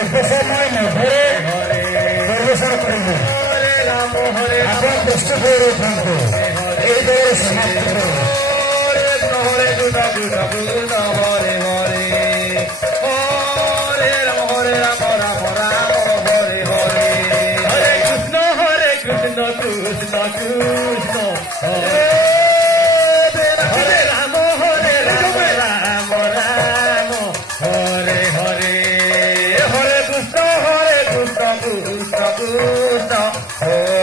অল্প সময় মধ্যে পরিবেশন করব ଆପଣ କଷ୍ଟ କରି ରଖନ୍ତୁ এই ଦৌড় ସମାପ୍ତ Oh